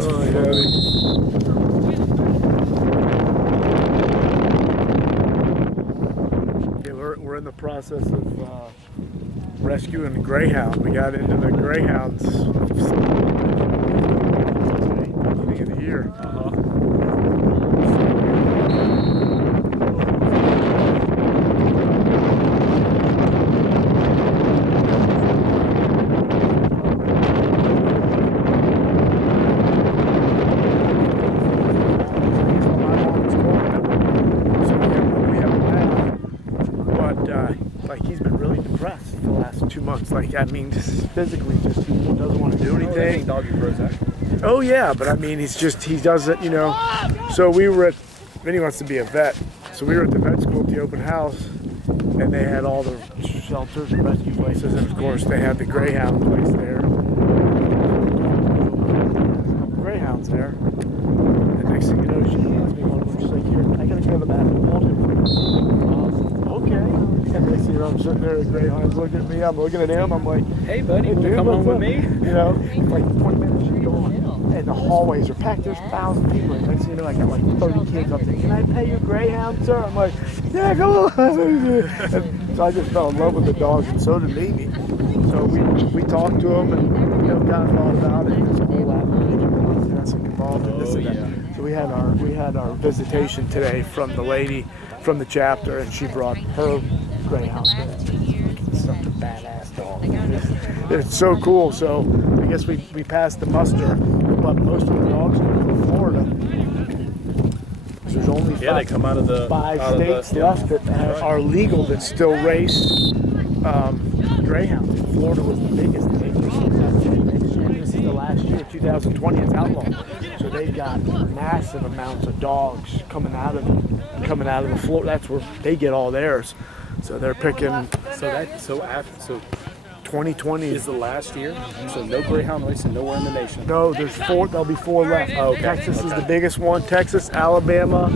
That's Yeah, we're in the process of rescuing a greyhound. We got into the greyhounds beginning of the year. Like he's been really depressed for the last 2 months. Like I mean, just physically, just he doesn't want to do anything. Doggy Prozac. Oh yeah, but I mean, he doesn't, you know. So we were at, Vinny wants to be a vet. So we were at the vet school at the open house, and they had all the shelters and rescue places, and of course they had the greyhound place there. Greyhounds there. And next thing you know, she hands me one of them. She's like, "Here, I gotta go to the bathroom. Hold him for you." Okay. And next thing you know, I'm sitting there, the greyhound's looking at me. I'm looking at him. I'm like, "Hey, buddy, hey, dude, come on with me." You know, like 20 minutes she's gone. And the hallways are packed. There's 1,000 people. And next thing you know, I got like 30 kids up there. "Can I pay your greyhound, sir?" I'm like, "Yeah, go on." And so I just fell in love with the dog, and so did Mimi. So we talked to him, and you know, kind of thought about it. There's a whole application process involved in this and that. So we had our visitation today from the lady from the chapter, and she brought her greyhound. It's such a badass dog. It's so cool. So I guess we passed the muster, but most of the dogs come from Florida. There's only they come out of the five states left that are legal that still race greyhounds. Florida was the biggest. This is the last year, 2020. It's outlawed. So they've got massive amounts of dogs coming out of the floor. That's where they get all theirs. So they're picking. So 2020 is the last year. So no greyhound racing nowhere in the nation. No, there's four. There'll be four left. Oh, okay. Texas is the biggest one. Texas, Alabama,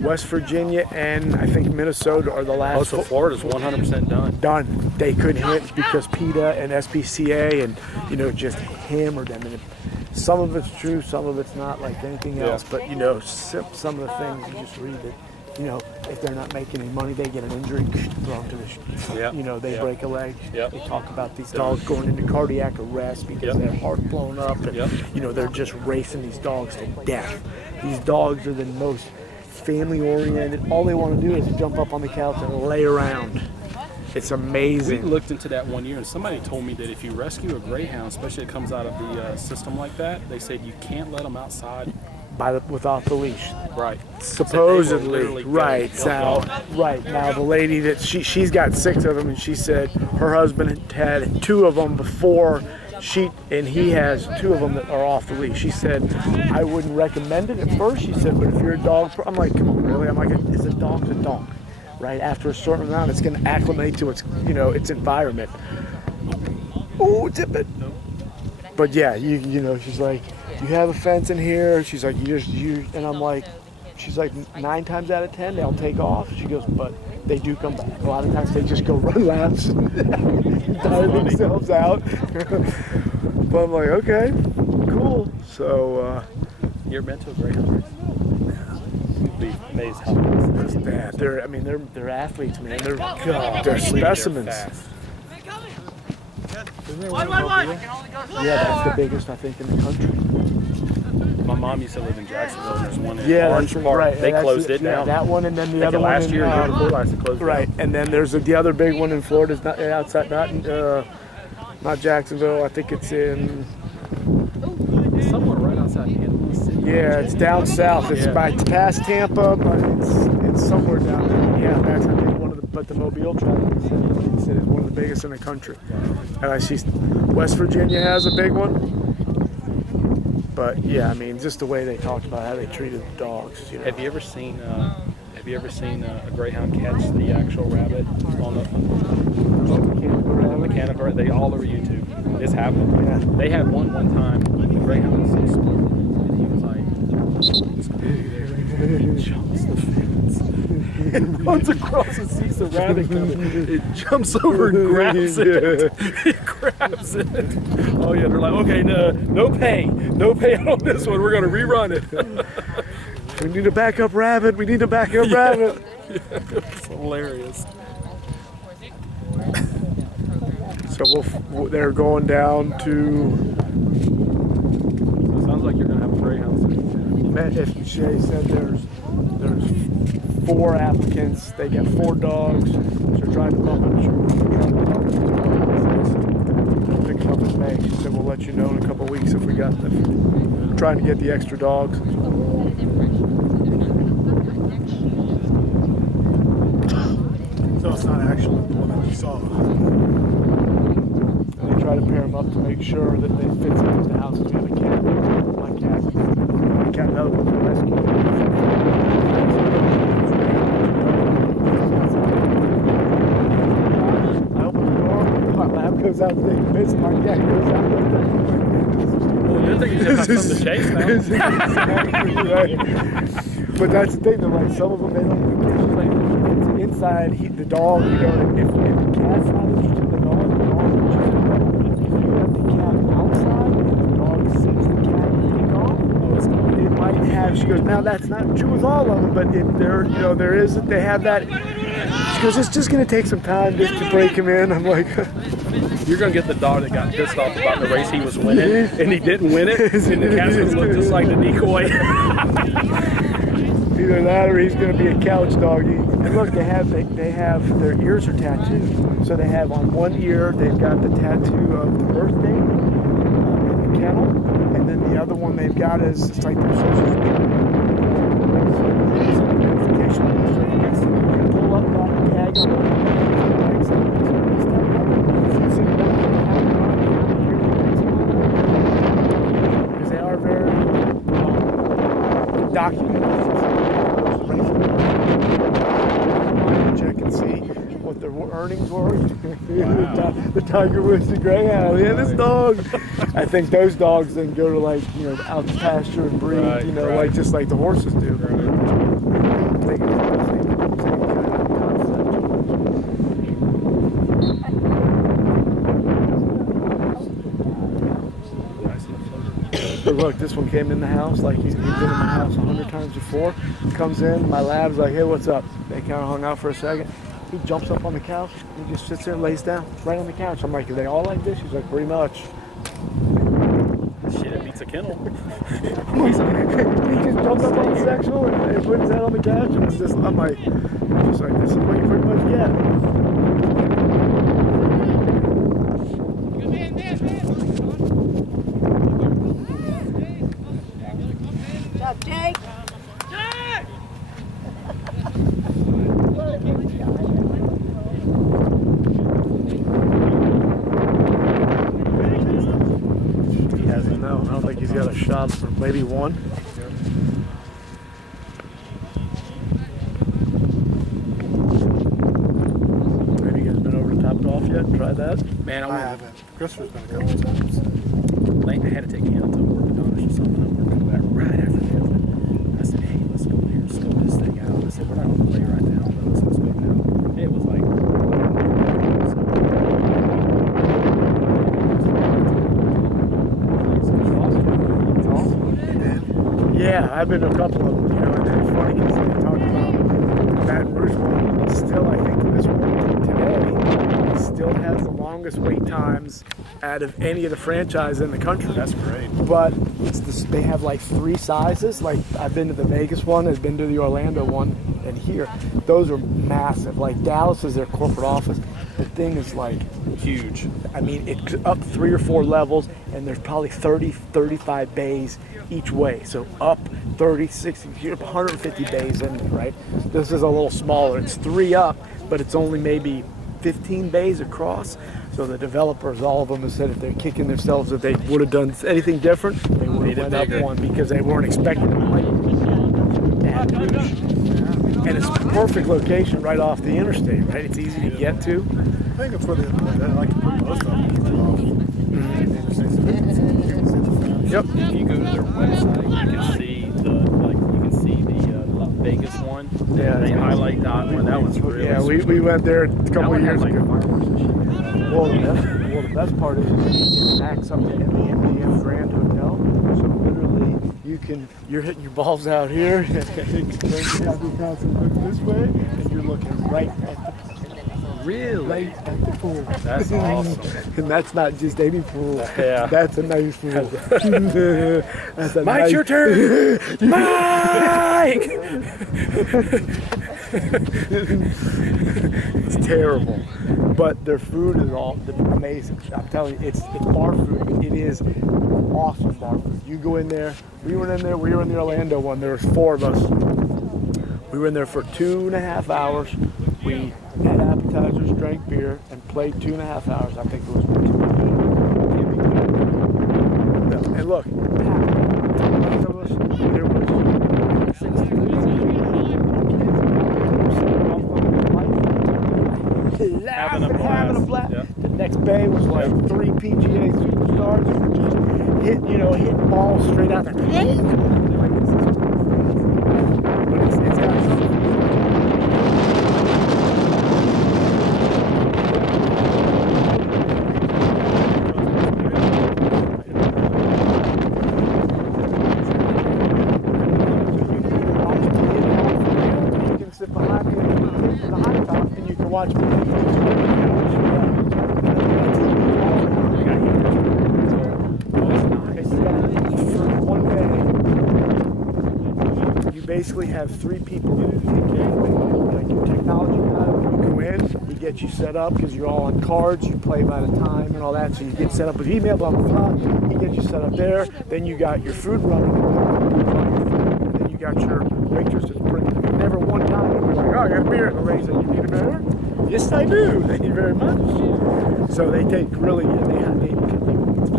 West Virginia, and I think Minnesota are the last. Oh, so Florida's 100% done. Done. They couldn't hit because PETA and SPCA and just hammered them. And some of it's true, some of it's not, like anything else. But some of the things you just read that. If they're not making any money, they get an injury, thrown to the, they break a leg. Yep. They talk about these dogs going into cardiac arrest because their heart blown up, and they're just racing these dogs to death. These dogs are the most family-oriented. All they want to do is jump up on the couch and lay around. It's amazing. We looked into that one year, and somebody told me that if you rescue a greyhound, especially if it comes out of the system like that, they said you can't let them outside. Without the leash, right? Supposedly, right. Now the lady that she's got 6 of them, and she said her husband had 2 of them before and he has 2 of them that are off the leash. She said, I wouldn't recommend it at first. She said, but if you're a dog, I'm like, come on, really? I'm like, is a dog's a dog, right? After a certain amount, it's going to acclimate to its environment. Oh, tip it. But yeah, she's like, you have a fence in here. She's like, and I'm like, she's like, 9 times out of 10 they'll take off. She goes, but they do come back. A lot of times they just go run laps and tire themselves out. But I'm like, okay, cool. So you ever been to a greyhound race? You'd be amazed how fast. They're athletes, man. They're specimens. Yeah, that's the biggest, I think, in the country. My mom used to live in Jacksonville, and there's one in Orange Park. Right. They closed it now. That one, and then the other one last year, the year before last, they closed it. Right, and then there's the other big one in Florida. It's not outside, not Jacksonville. I think it's in somewhere right outside Kansas City. Yeah, it's down south. It's past Tampa, but it's somewhere down there. Yeah, that's I think but the Mobile tribe said it's one of the biggest in the country. And I see West Virginia has a big one. But yeah, just the way they talked about how they treated dogs. Have you ever seen a greyhound catch the actual rabbit on the mechanical rabbit? They all over YouTube. This happened. Yeah. They had one time. The greyhound was so smart, and he was like, he jumps the fence. It runs across and sees the rabbit coming. It jumps over and grabs it. It grabs it. Oh yeah, they're like, okay, no pay on this one. We're gonna rerun it. We need a backup rabbit. We need a backup rabbit. Yeah, it's hilarious. So they're going down to. So it sounds like you're gonna have a greyhound soon. If Shay said there's 4 applicants, they got 4 dogs. So they're trying to bump it. Pick them up in May. She said we'll let you know in a couple of weeks if we got them. We're trying to get the extra dogs. So it's not actually the one that you saw. They try to pair them up to make sure that they fit into the house. We have a cat. My cat, another one's a rescue. I open the door, my lab goes out to take a piss, my cat goes out with it. Well, good thing you have something to chase now. Right. But that's the thing, though, like some of them, they don't even get like, it's inside, the dog, you know, if the cat's not interested in the dog is interested. If you let the cat outside, and the dog sees the cat take off, it might have, she goes, now that's not true with all of them, but if there, you know, there is, they have that, she goes, it's just going to take some time just to break him in. I'm like, You're gonna get the dog that got pissed off about the race he was winning, and he didn't win it, and the cat's gonna look just like the decoy. either that or he's going to be a couch dog. And look, they have their ears are tattooed. So they have on one ear, they've got the tattoo of the birthday in the kennel, and then the other one they've got is it's like their social security. So you pull up that tag on because they are very documented. Check and see what their earnings were. Wow. The Tiger Woods, the Greyhound. Yeah, this dog. I think those dogs then go to like, you know, out to pasture and breed, right, you know, right. like just like the horses do. Same kind of concept. But look, this one came in the house like he's been in the house 100 times before. Comes in, my lab's like, hey, what's up? They kind of hung out for a second. He jumps up on the couch. He just sits there and lays down right on the couch. I'm like, are they all like this? He's like, pretty much. Shit, it beats a kennel. He just jumped up on the sectional and put his head on the couch. And was just, I'm like, this is what you pretty much get. Jake. He hasn't, no. I don't think he's got a shot for maybe one. Have you guys been over to Top Golf yet? Try that? Man, I haven't. Christopher's been a couple times. I had to take Hannah to work with Donna or something. I'm working back right after that. I said, hey, let's go here, scope this thing out. I said, we're not going to play right now, but let's go scope it out. It was like, Yeah, I've been to a couple of them, you know, and it's funny because they talk about the Baton Rouge one. Still, I think this one today still has the longest wait times out of any of the franchise in the country. That's great. But it's this, they have like 3 sizes. Like I've been to the Vegas one, I've been to the Orlando one, and here, those are massive. Like Dallas is their corporate office. The thing is like huge. I mean, it's up 3 or 4 levels, and there's probably 30, 35 bays each way. So up 30, 60, you're up 150 bays in there, right? This is a little smaller. It's 3 up, but it's only maybe 15 bays across. So the developers, all of them, have said if they're kicking themselves, if they would have done anything different, they would have went up one because they weren't expecting it. And it's a perfect location right off the interstate, right? It's easy to get to. I think it's where they like to put most of them. Yep. If you go to their website, you can see the Vegas one. Yeah, They highlight that one. That one's really Yeah, we went there a couple of years ago. fireworks and shit. Well, best part is it backs up to the MGM Grand Hotel. So literally, you're hitting your balls out here, and then you have the console look this way, and you're looking right at the Really? right at the pool. That's awesome. And that's not just any pool. Yeah. That's a nice pool. That's a Mike, nice, your turn. Mike. It's terrible, but their food is all amazing. I'm telling you, it's bar food. It is awesome bar food. You go in there. We were in the Orlando one. There was 4 of us. We were in there for 2.5 hours. We had appetizers, drank beer, and played 2.5 hours. I think it was. And look, most of us, there was 6 Having a having a blast. blast. Yeah. The next bay was like 3 PGA superstars who were just hitting balls straight out there. But it's got something. You can sit behind me the hot top and you can watch me. One day, you basically have 3 people who take care of you. Like your technology guy, when you go in, he gets you set up because you're all on cards, you play by the time and all that, so you get set up with email, blah, blah, blah. He gets you set up there. Then you got your food running. Then you got your waitresses bringing. Never one time you're like, oh, I got a beer. And the lady said, you need a beer? Yes, I do. Thank you very much. So they take really, they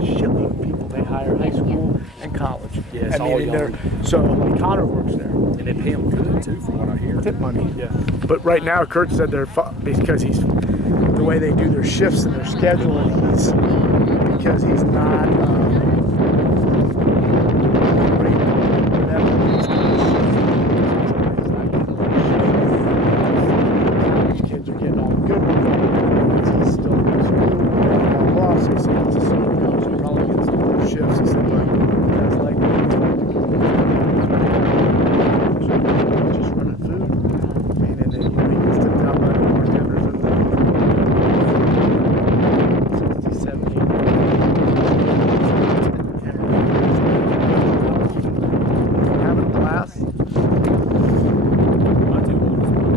shitload of people. They hire high school and college. Yeah, it's I all mean, young. so like Connor works there. And they pay them good too, from what I hear. Tip money. Yeah. But right now, Kurt said because he's the way they do their shifts and their scheduling. Because he's not. Kids are getting all the good ones. He's still in school. Blah, so he said it's the same. So he probably gets some more shifts. He said, but that's like just running food. And then he gets tipped out by the bartenders and the 60, 70. Having a blast. My 2 oldest boys.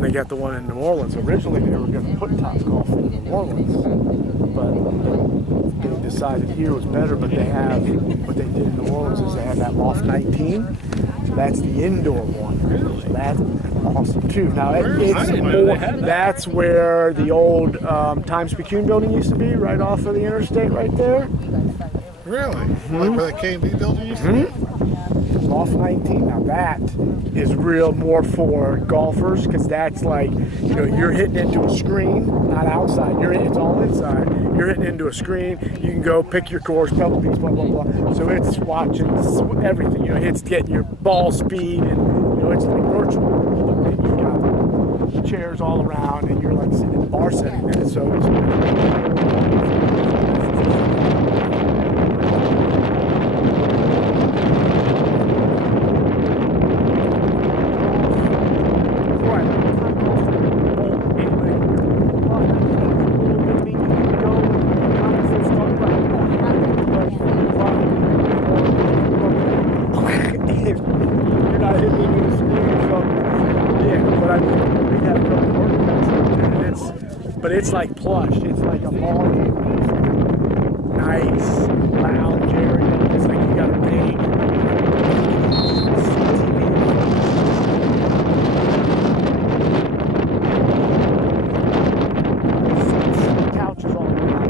They got the one in New Orleans. Originally, they were going to put Topgolf in New Orleans, but they decided here was better. But they have what they did in New Orleans is they have that Loft 19. So that's the indoor one. So that's awesome too. Now that's where the old Times Picayune building used to be, right off of the interstate, right there. Really? Like where the K&B building used to be? Loft 19. Now that is real more for golfers because that's like, you know, you're hitting into a screen, not outside. It's all inside. You're hitting into a screen. You can go pick your course, Pebble Beach, blah, blah, blah. So it's watching everything. You know, it's getting your ball speed and, you know, it's like virtual. But then you've got chairs all around and you're like sitting in a bar setting there. So it's but it's like plush. It's like a mall game. Nice lounge area. It's like you got a big couches all around.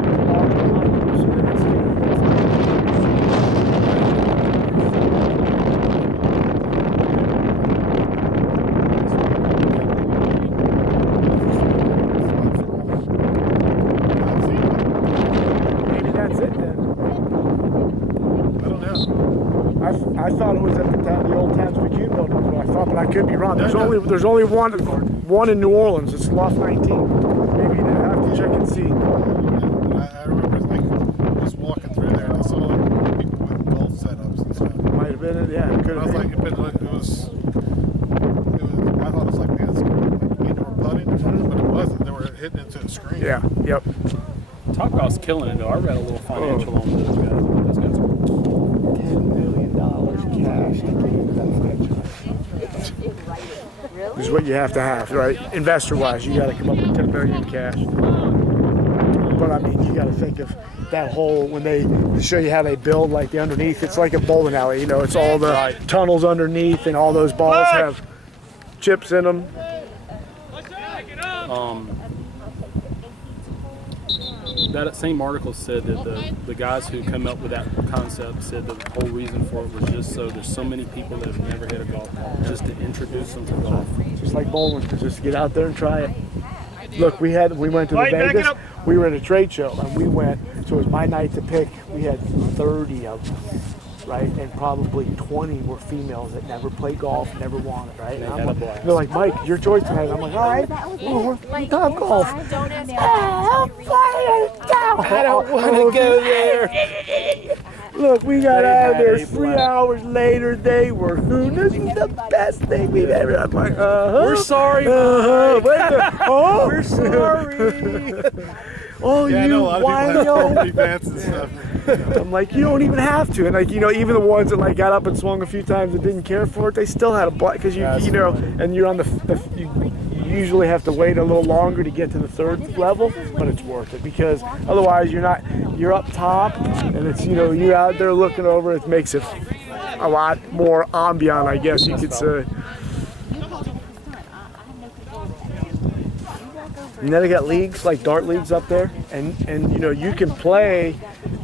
I thought it was at the old Towns Picayune building. I thought, but I could be wrong. There's only one in New Orleans. It's Loft 19. Maybe you have to check and see. I remember like just walking through there and I saw like people with golf setups and stuff. Might have been it. Yeah, it could have been. It was. I thought it was like indoor putting or something, but it wasn't. They were hitting into the screen. Yeah. Yep. Topgolf's killing it though. I read a little financial on those guys. Those guys are $10 million cash to get into that franchise. Really? This is what you have to have, right? Investor-wise, you got to come up with $10 million cash. But I mean, you got to think of that whole when they show you how they build like the underneath. It's like a bowling alley, you know. It's all the tunnels underneath, and all those balls have chips in them. That same article said that the guys who come up with that concept said that the whole reason for it was just so there's so many people that have never hit a golf ball, just to introduce them to golf. Just like bowling, just to get out there and try it. Look, we went to the Vegas. We were at a trade show and we went. So it was my night to pick. We had 30 of them, right? And probably 20 were females that never played golf, never won it, right? And I'm like, they're like, Mike, your choice tonight. I'm like, all right, we're top golf. I don't want to go there. Look, we got out of there 3 hours later. They were hooting. This is the best thing we've ever. I'm like, We're sorry, we're sorry. Oh, Yeah, I you know a lot of people have wino. trophy bats and stuff. I'm like, you don't even have to. And like, you know, even the ones that like got up and swung a few times and didn't care for it, they still had a black because you know, and you're on you usually have to wait a little longer to get to the third level, but it's worth it because otherwise you're up top and it's, you know, you're out there looking over. It makes it a lot more ambient, I guess you could say. And then they got leagues, like dart leagues up there, and you know, you can play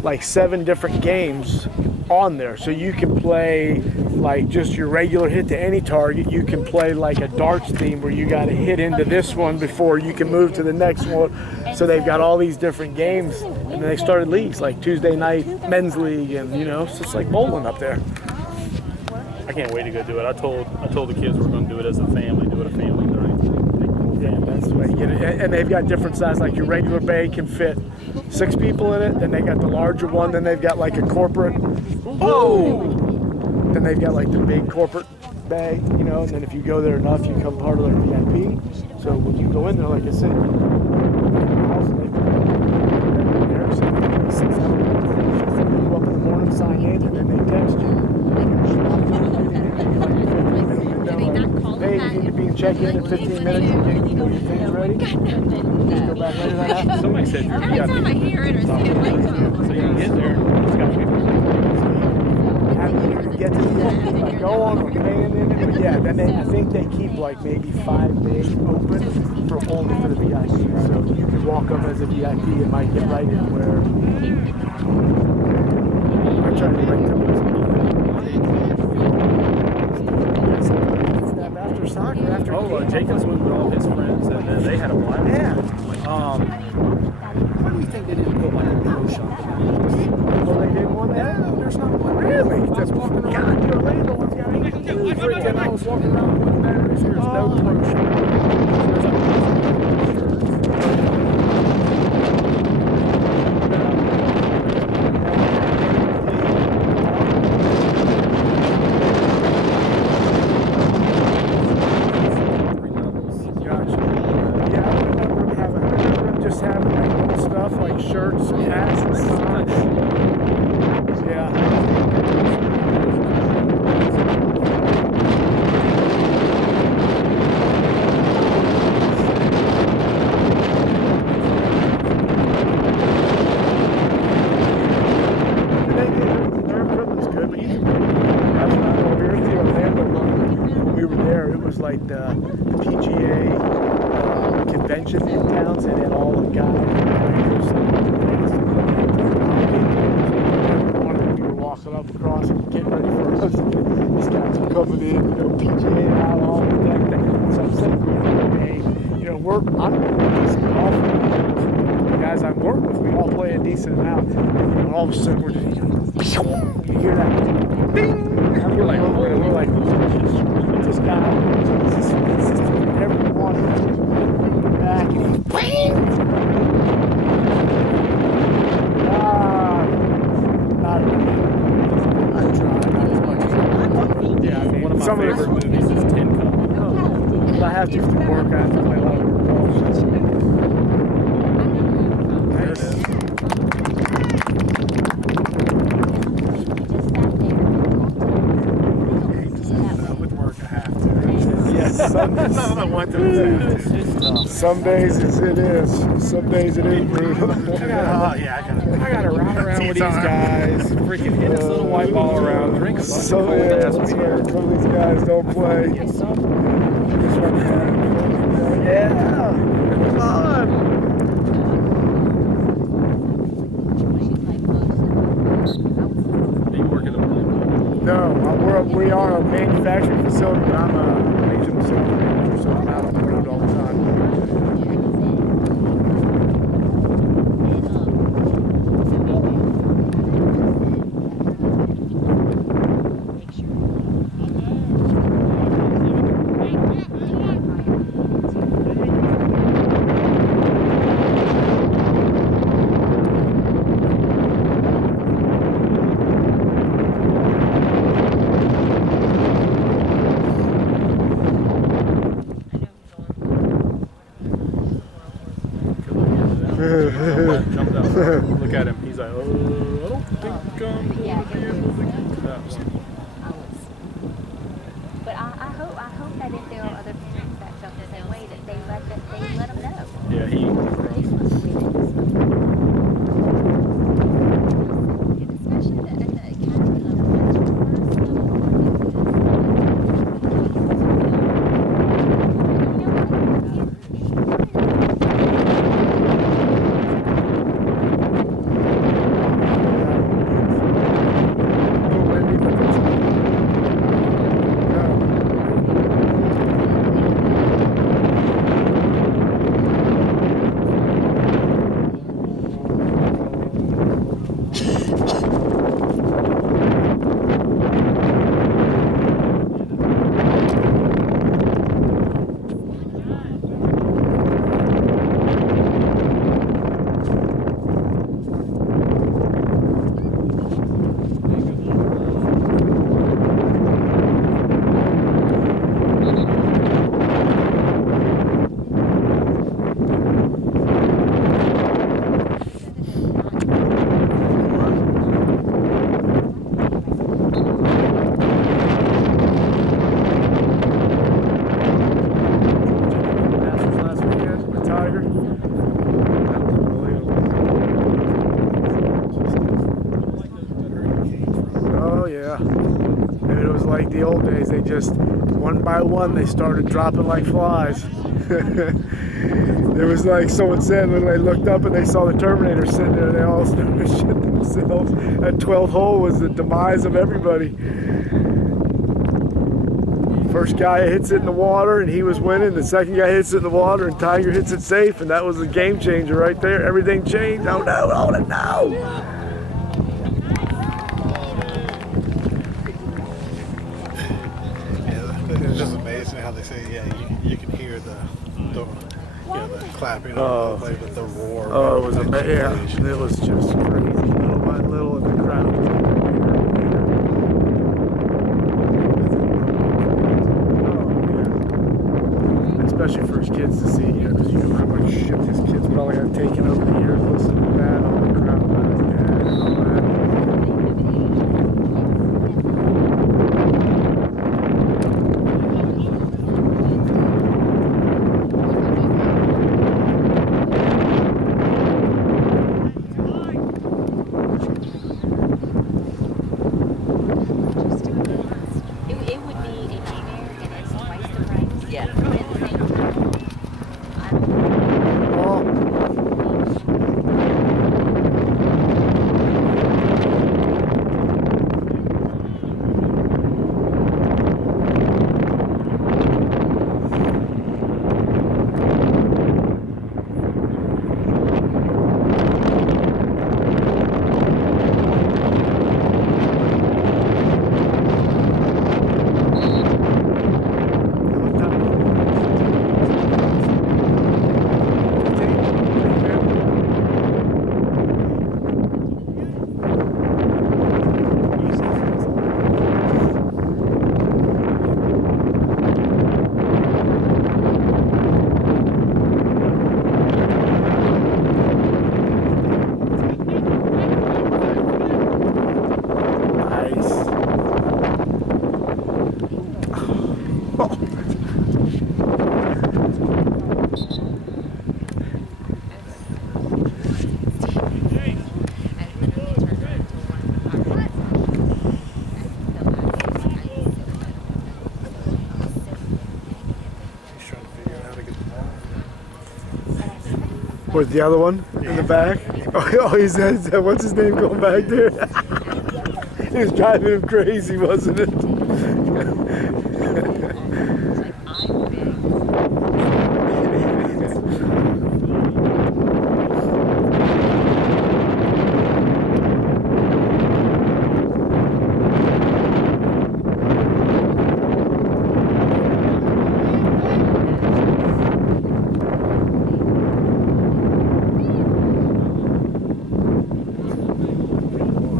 like 7 different games on there. So you can play like just your regular hit to any target. You can play like a darts theme where you got to hit into this one before you can move to the next one. So they've got all these different games, and then they started leagues like Tuesday night men's league, and you know, so it's like bowling up there. I can't wait to go do it. I told the kids we're going to do it as a family, do it a family night. Yeah, that's the way you get it. And they've got different sizes. Like your regular bay can fit 6 people in it. Then they got the larger one. Then they've got like a corporate. Oh! Then they've got like the big corporate bay, you know. And then if you go there enough, you become part of their VIP. So when you go in there, like I said, you go up in the morning, sign in, and then they text you. Hey, you need to be in check-in in 15 minutes and get your things ready. Just go back later that night. Somebody said you're Every time I hear it or see it, so you can get there. It's got After you get to the end, like go on with paying in it. But yeah, then I think they keep like maybe 5 days open for only for the VIP. So you can walk up as a VIP and might get right in where I'm trying to get right to After soccer, after Jacobs went with all his friends, and then they had a blast. Yeah. Why do you think they didn't put like a pro shop in that house? Well, they did one there? Yeah, there's not one. Really? I was walking around. God, your Orlando one's got 82 freaking. I was walking around with batteries. There's no pro shop. There's a just having like little stuff like shirts and hats and socks. Yeah. Their equipment's good, but you can that's not over here. The Orlando one, when we were there, it was like the PGA convention in town, and then all the guys we were walking up across and getting ready for us. These guys are coming in, PGA out all the deck. So I'm saying, hey, I'm decent golfer. The guys I work with, we all play a decent amount. And all of a sudden, we're just, you hear that ding, and we're like, what's this guy? This is everyone back and bang! Not I try, not as much as I want. Yeah, I mean, one of my some favorite of movies is Tin Cup. but I have to do work. I have to play a lot of golf. Nice. With work, I have to. Yes. Not that I want to. Some days it is. Some days it is brutal. I gotta ride around with these guys, freaking hit this little white ball around, drink a bunch of cold ass beer. Some of these guys don't play. Get some. Yeah. Fun. Are you working at No, we are a manufacturing facility, but I'm a regional sales manager, so I'm out on the road all the time. Jumped out. Look at him. He's like, I don't think I'm going to be able to get that one. But I hope that if there are other parents that felt the same way, that they let them know. Yeah, he. Especially the kind like the old days. They just, one by one, they started dropping like flies. It was like someone said when they looked up and they saw the Terminator sitting there, they all started to shit themselves. That 12th hole was the demise of everybody. First guy hits it in the water and he was winning. The second guy hits it in the water and Tiger hits it safe, and that was a game changer right there. Everything changed. Oh no, oh no. It's just amazing how they say, you can hear the clapping, but the roar. Oh, it was amazing. Yeah, it was just crazy, little by little, and the crowd was especially for his kids to see, because you know how much shit his kids probably have taken over the years listening to that, all the crowd about his dad and all that. It would be a nightmare, and it's twice the price. Yeah. But at the same time, I don't Where's the other one in the back? Oh, he said, what's his name going back there? It was driving him crazy, wasn't it?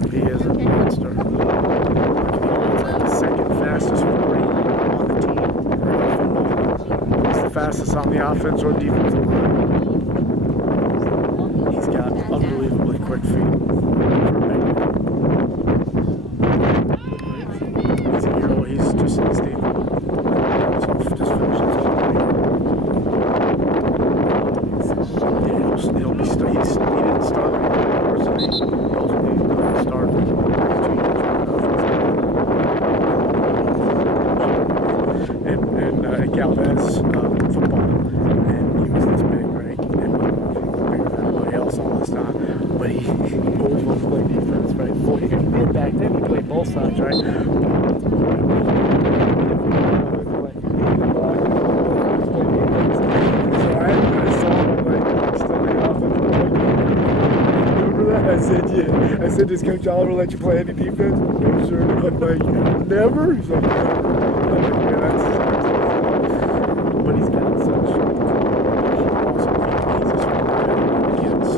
He is a monster. He's like the second fastest 40 on the team. He's the fastest on the offense or defensive line. He's got unbelievably quick feet. He's a hero. He's just in Steve. So just finishes up. Yeah, he'll be he didn't start university. Start and Galvez football, and he was this big, right? And bigger than everybody else all this time. But he always wanted to play defense, right? Well, he did back then. He played both sides, right? So I saw him like studying offense. I said, yeah. I said, does Coach Oliver let you play any defense? No, sir. I'm like, never? He's like, never. I'm like, yeah, that's but he's got such awesome kids.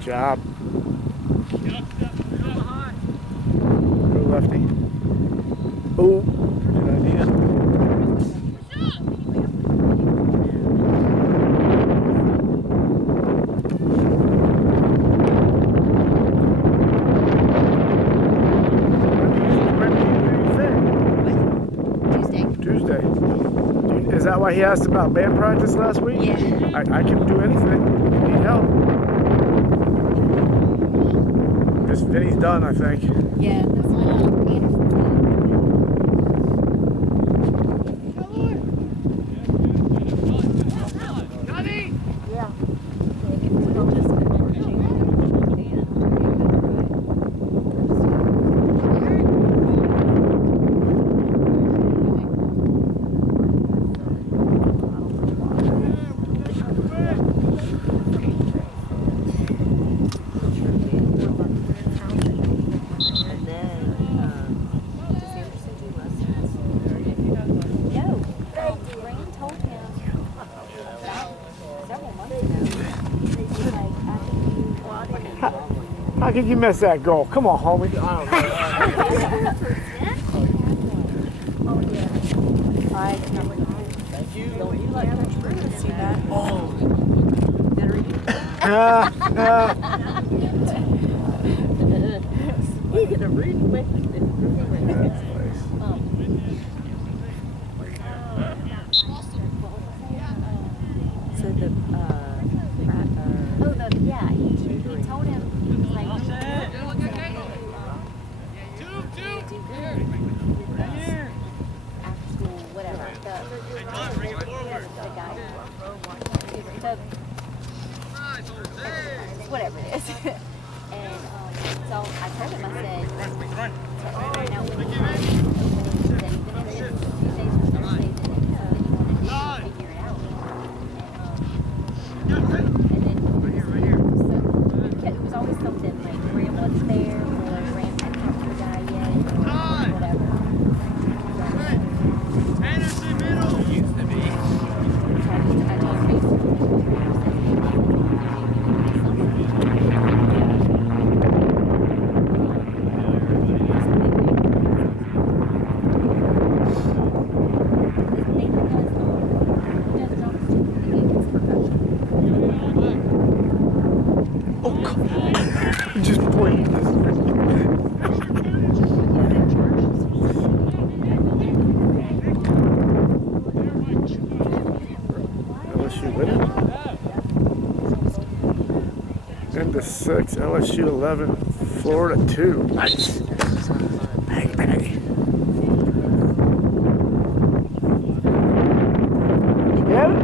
Good job. Go lefty. Oh, good idea. Tuesday. Is that why he asked about band practice last week? Yeah. I can do anything. Need help. Just Vinny's done, I think. Yeah, that's what Anderson How could you miss that goal? Come on, homie. Thank you. Don't you like Coach Bruce to see that? Oh. You get a read quick. So the yeah, he told him, like, after school, whatever. The guy. Whatever it is. And so I told him, I said, now when you find it, then Tuesdays or Thursdays, and then you want to figure it out. And then so it was always something like Graham wasn't there, or Graham hadn't talked to the guy yet, or whatever. Anderson middle used to be. So I told Tracy, Just please. LSU winning. Into 6, LSU 11, Florida 2. Nice. Bang, bang. You get it?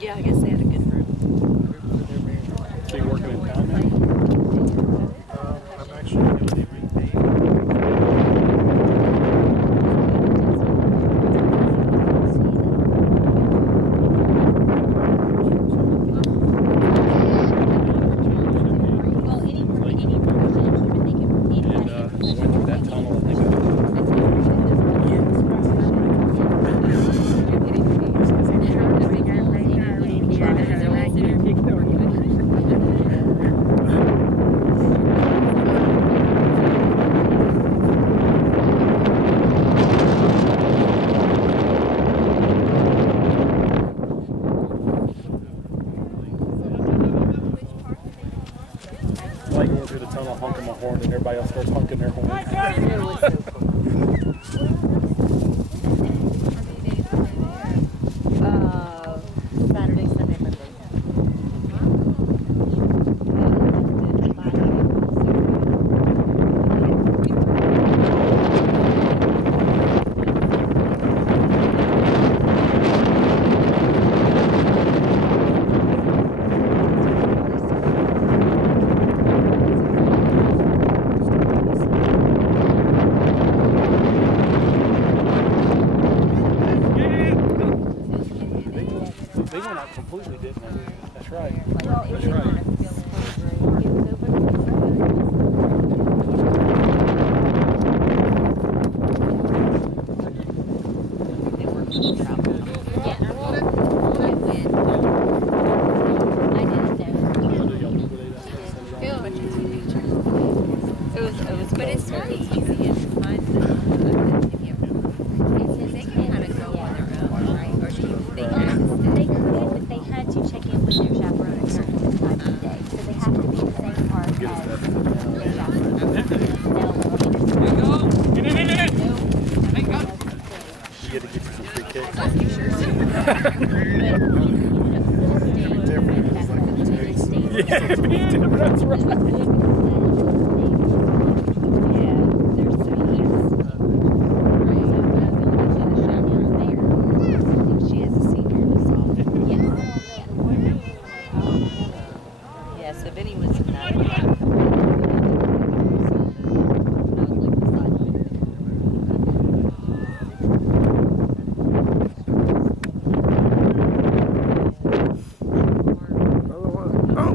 Yeah, I guess they had a good group for their marriage. gonna honk my horn, and everybody else starts honking their horn. It was so cool. Saturday, Sunday, Monday. They went out completely, didn't they? That's right. Well, it That's was right. on a feeling. It was over. Yeah. I didn't know. But it's very easy and fun. They can kind of go on their own, right? Or do you, they have to They stay? could, but they had to check in with their chaperone at certain times of day. So they have to be in the same park as their chaperone. You get to get you some free kicks. Yeah, it'd be different. That's right. She is a senior in the softball. Yeah, so Vinny was in that. Another one. Oh.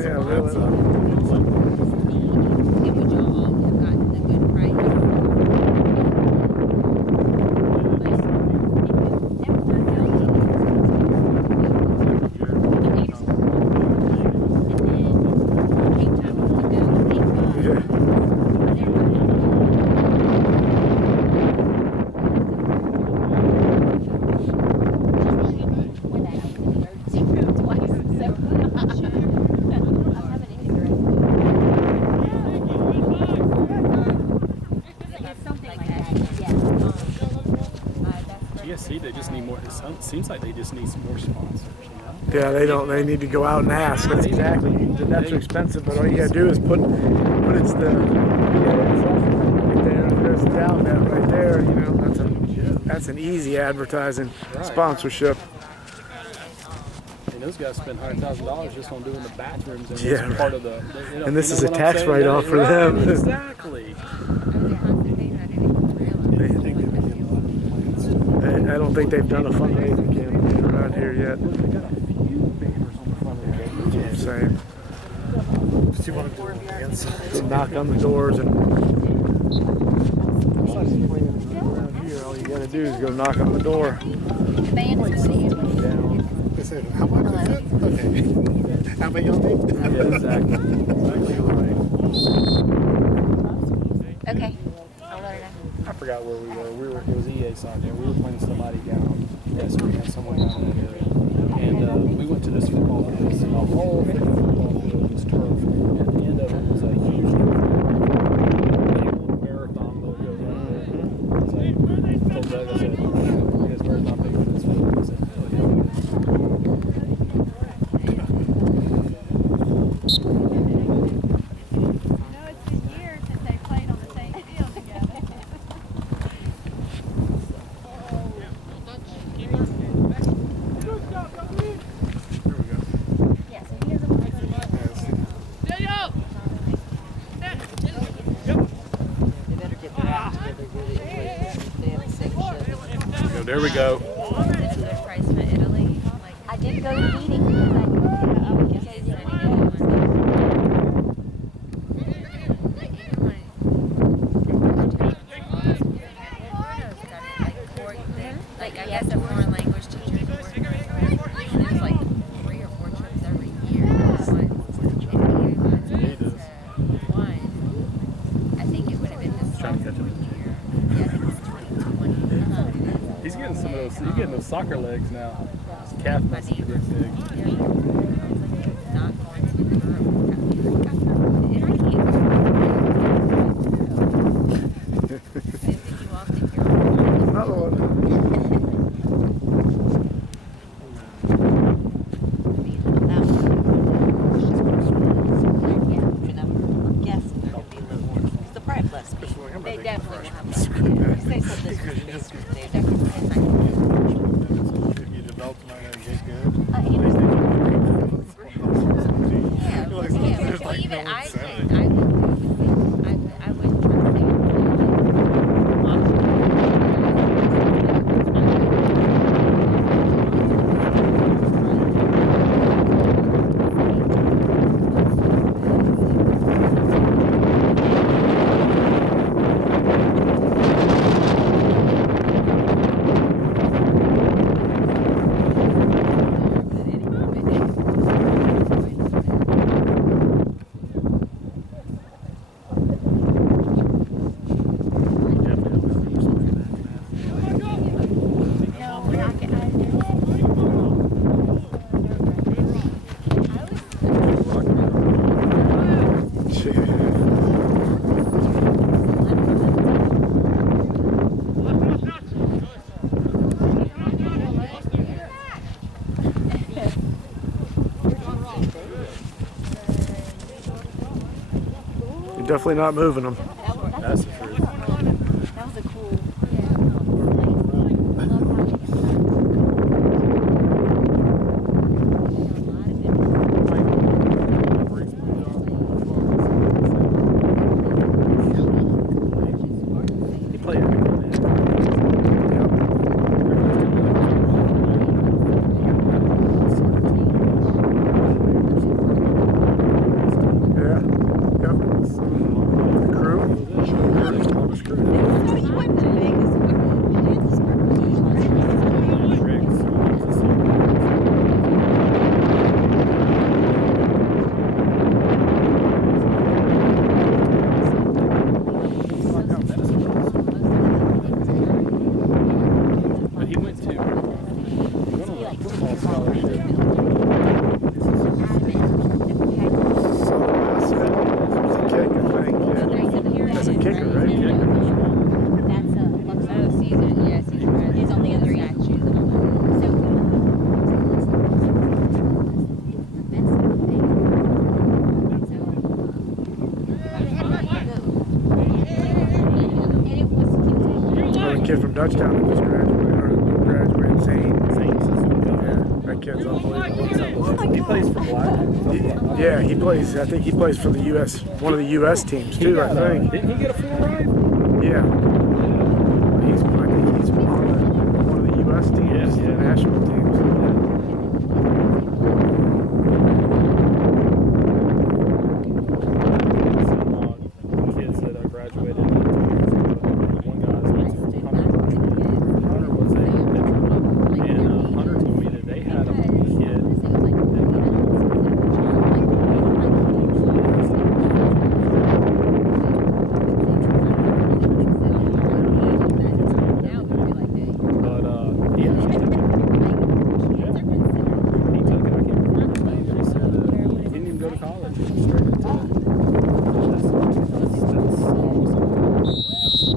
Yeah, really. And would y'all all have gotten the good price? GSC, they just need more. It seems like they just need some more sponsors. You know? Yeah, they don't. They need to go out and ask. That's exactly. The nets are expensive, but all you gotta do is put it's the right there. There's the down net right there. You know, that's an easy advertising sponsorship. And those guys spend $100,000 just on doing the bathrooms, and Yeah, it's part of the. You know, And this you is know a what I'm tax saying? write-off for Right, them. Exactly. I don't think they've done a fundraising campaign around here yet. They got a few banners on the front of the gate. That's what I'm saying. Just you want to do it on the inside. So knock on the doors and. Around here, all you gotta do is go knock on the door. The band is going to Down. They said, how much is it? Okay. How many y'all need? Yeah, exactly. Exactly right. Okay. I'll let her know. I forgot where we were. It was EA soccer. We were playing somebody down yesterday, someone down in that area. And we went to this football field. The whole freaking football field was turf. And at the end of it was a huge marathon logo right there. It's like, I told Doug, I said, "You guys marathon paid for this field?" He said, "Oh, yeah, we did." It's been years since they played on the same field together. Yeah, so he doesn't want to see They better get their act together. They have a second shift. There we go. This is their price for Italy. Like, I did go to the meeting because I knew that I would say that I like I guess a foreign language teacher is working on it. And there's like 3 or 4 trips every year. One. I think it would have been this Trying to catch up. year. soccer legs now. His calf must be getting big. Not going to Europe. And I can't. Sending you off to Europe. Another one. That one. You know, I'm guessing they're gonna be a little more. It's the private less speed. They definitely will have Say something this is they definitely say If you develop tonight, that'd get good. There's like even no I one saying. would try to say You're definitely not moving them. That's the truth. That was a cool. He played every Yeah. Yep. Crew. So you went to Vegas. You did the script. But he went on a football scholarship. That's a kicker, right? That's a Oh, season, yes, he's right. He's on the other Statues end. and all that. So The kid from Dutchtown that just graduated, Zane. Yeah, that kid's unbelievable. He plays for Black. Yeah, he plays. I think he plays for the U.S. one of the U.S. teams too. I think. Didn't he get a full ride? Yeah. I think he's on one of the U.S. teams, the national teams. Kids that graduated. One guy's name Hunter was a pitcher, and Hunter told me that they had a kid but he actually he took it. I can't remember his name, but he said he didn't even go to college. He went straight into it. That's almost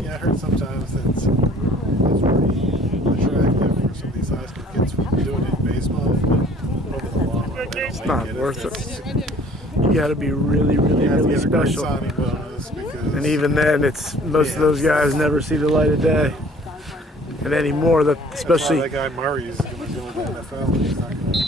Yeah, I heard sometimes it's pretty attractive for some of these high school kids from doing it in baseball. But over the long run, they It's don't not make worth It's- it. You got to be really, really, You have to really get a great special. signing bonus because And even then, it's most of those guys never see the light of day. And anymore, that that's why especially that guy Murray is going to go to the NFL. He's not going to